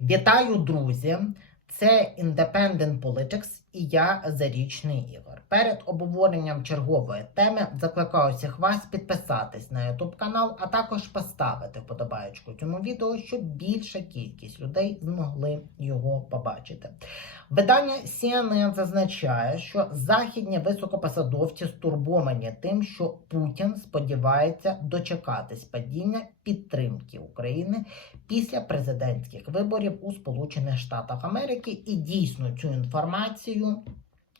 Вітаю, друзі! Це Independent Politics і я Зарічний Ігор. Перед обговоренням чергової теми закликаю всіх вас підписатись на YouTube канал, а також поставити вподобаєчку цьому відео, щоб більша кількість людей змогли його побачити. Видання CNN зазначає, що західні високопосадовці стурбовані тим, що Путін сподівається дочекатись падіння підтримки України після президентських виборів у Сполучених Штатах Америки, і дійсно цю інформацію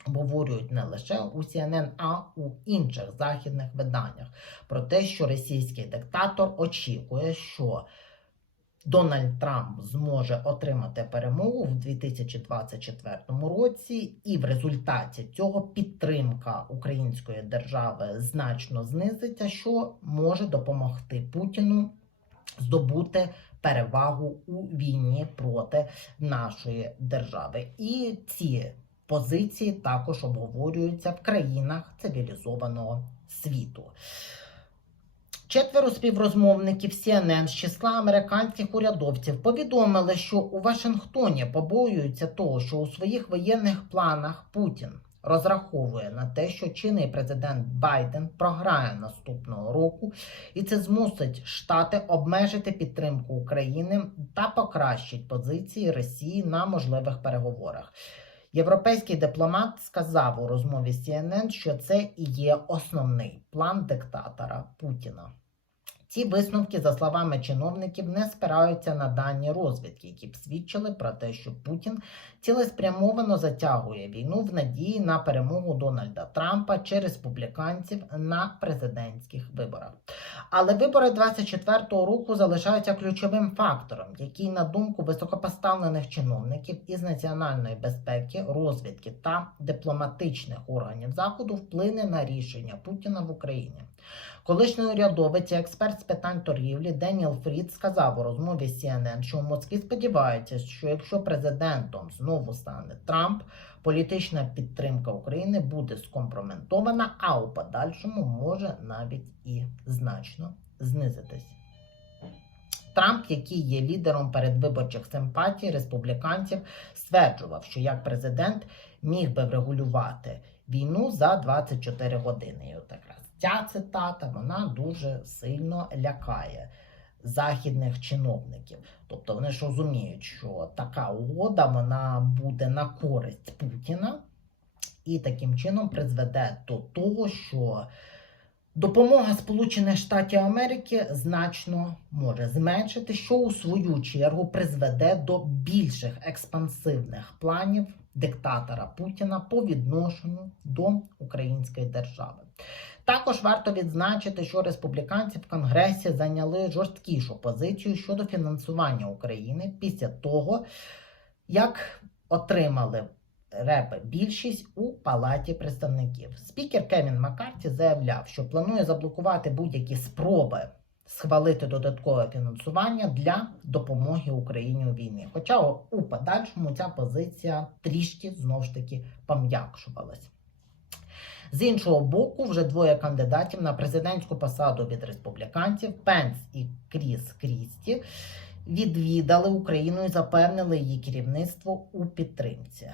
обговорюють не лише у CNN, а у інших західних виданнях про те, що російський диктатор очікує, що Дональд Трамп зможе отримати перемогу в 2024 році, і в результаті цього підтримка української держави значно знизиться, що може допомогти Путіну здобути перевагу у війні проти нашої держави. І ці позиції також обговорюються в країнах цивілізованого світу. Четверо співрозмовників CNN з числа американських урядовців повідомили, що у Вашингтоні побоюються того, що у своїх воєнних планах Путін розраховує на те, що чинний президент Байден програє наступного року, і це змусить Штати обмежити підтримку України та покращить позиції Росії на можливих переговорах. Європейський дипломат сказав у розмові з CNN, що це і є основний план диктатора Путіна. Ці висновки, за словами чиновників, не спираються на дані розвідки, які б свідчили про те, що Путін цілеспрямовано затягує війну в надії на перемогу Дональда Трампа чи республіканців на президентських виборах. Але вибори 24-го року залишаються ключовим фактором, який, на думку високопоставлених чиновників із національної безпеки, розвідки та дипломатичних органів заходу, вплине на рішення Путіна в Україні. Колишній урядовець і експерт питань торгівлі Деніел Фрід сказав у розмові з CNN, що в Москві сподіваються, що якщо президентом знову стане Трамп, політична підтримка України буде скомпрометована, а у подальшому може навіть і значно знизитись. Трамп, який є лідером передвиборчих симпатій республіканців, стверджував, що як президент міг би врегулювати війну за 24 години. І от якраз ця цитата вона дуже сильно лякає західних чиновників. Тобто вони ж розуміють, що така угода вона буде на користь Путіна і таким чином призведе до того, що допомога Сполучених Штатів Америки значно може зменшити, що у свою чергу призведе до більших експансивних планів диктатора Путіна по відношенню до української держави. Також варто відзначити, що республіканці в Конгресі зайняли жорсткішу позицію щодо фінансування України після того, як отримали репи більшість у палаті представників. Спікер Кевін Маккарті заявляв, що планує заблокувати будь-які спроби схвалити додаткове фінансування для допомоги Україні у війні. Хоча у подальшому ця позиція трішки знову ж таки пом'якшувалась. З іншого боку, вже двоє кандидатів на президентську посаду від республіканців Пенс і Кріс Крісті відвідали Україну і запевнили її керівництво у підтримці.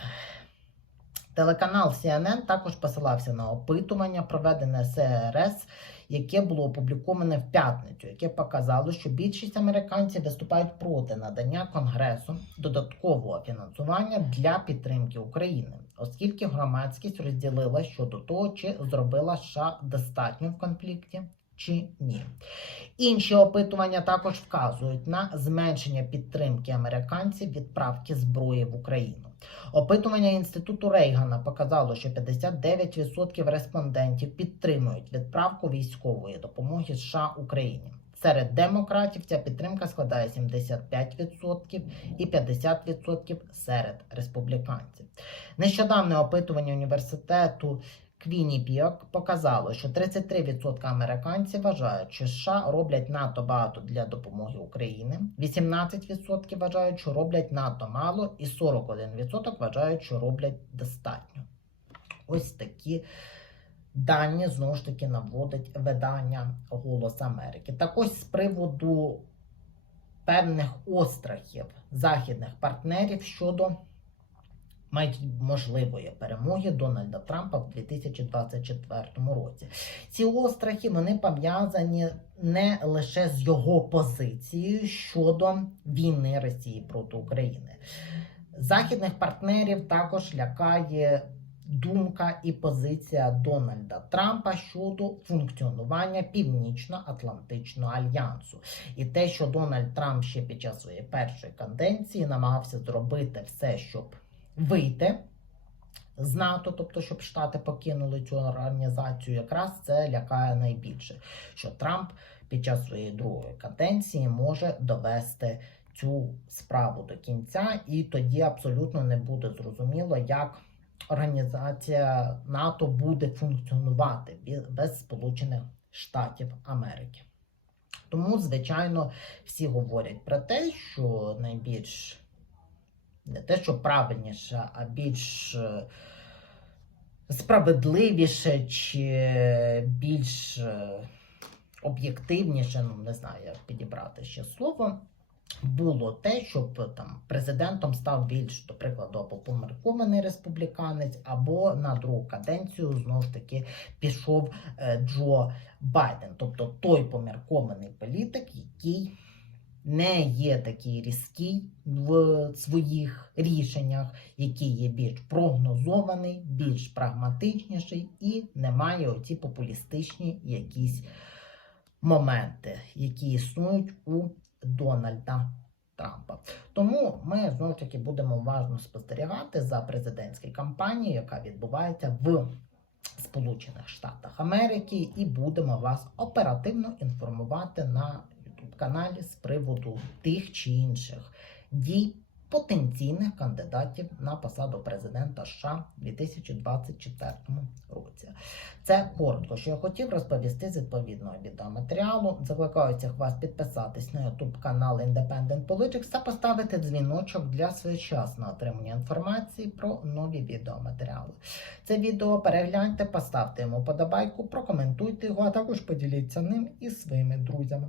Телеканал CNN також посилався на опитування, проведене СРС, яке було опубліковане в п'ятницю, яке показало, що більшість американців виступають проти надання Конгресу додаткового фінансування для підтримки України, оскільки громадськість розділила щодо того, чи зробила США достатньо в конфлікті. Чи ні, інші опитування також вказують на зменшення підтримки американців відправки зброї в Україну. Опитування інституту Рейгана показало, що 59% респондентів підтримують відправку військової допомоги США Україні. Серед демократів ця підтримка складає 75% і 50% серед республіканців. Нещодавне опитування університету Квінніпіок показало, що 33% американців вважають, що США роблять надто багато для допомоги Україні, 18% вважають, що роблять надто мало, і 41% вважають, що роблять достатньо. Ось такі дані знову ж таки наводить видання Голос Америки. Так ось з приводу певних острахів західних партнерів щодо май- можливої перемоги Дональда Трампа в 2024 році. Ці острахи вони пов'язані не лише з його позицією щодо війни Росії проти України. Західних партнерів також лякає думка і позиція Дональда Трампа щодо функціонування Північно-Атлантичного альянсу. І те, що Дональд Трамп ще під час своєї першої каденції намагався зробити все, щоб вийти з НАТО, тобто щоб Штати покинули цю організацію, якраз це лякає найбільше, що Трамп під час своєї другої каденції може довести цю справу до кінця, і тоді абсолютно не буде зрозуміло, як організація НАТО буде функціонувати без Сполучених Штатів Америки. Тому, звичайно, всі говорять про те, що найбільш не те, що правильніше, а більш е, справедливіше чи більш е, об'єктивніше, ну не знаю, як підібрати ще слово, було те, щоб там президентом став більш, до прикладу, або поміркований республіканець, або на другу каденцію знову ж таки пішов е, Джо Байден, тобто той поміркований політик, який не є такий різкий в своїх рішеннях, який є більш прогнозований, більш прагматичніший і не має оці популістичні якісь моменти, які існують у Дональда Трампа. Тому ми знову таки будемо уважно спостерігати за президентською кампанією, яка відбувається в Сполучених Штатах Америки, і будемо вас оперативно інформувати на каналі з приводу тих чи інших дій потенційних кандидатів на посаду президента США у 2024 році. Це коротко, що я хотів розповісти з відповідного відеоматеріалу. Закликаю всіх вас підписатись на YouTube канал Independent Politics та поставити дзвіночок для своєчасного отримання інформації про нові відеоматеріали. Це відео перегляньте, поставте йому подобайку, прокоментуйте його, а також поділіться ним із своїми друзями.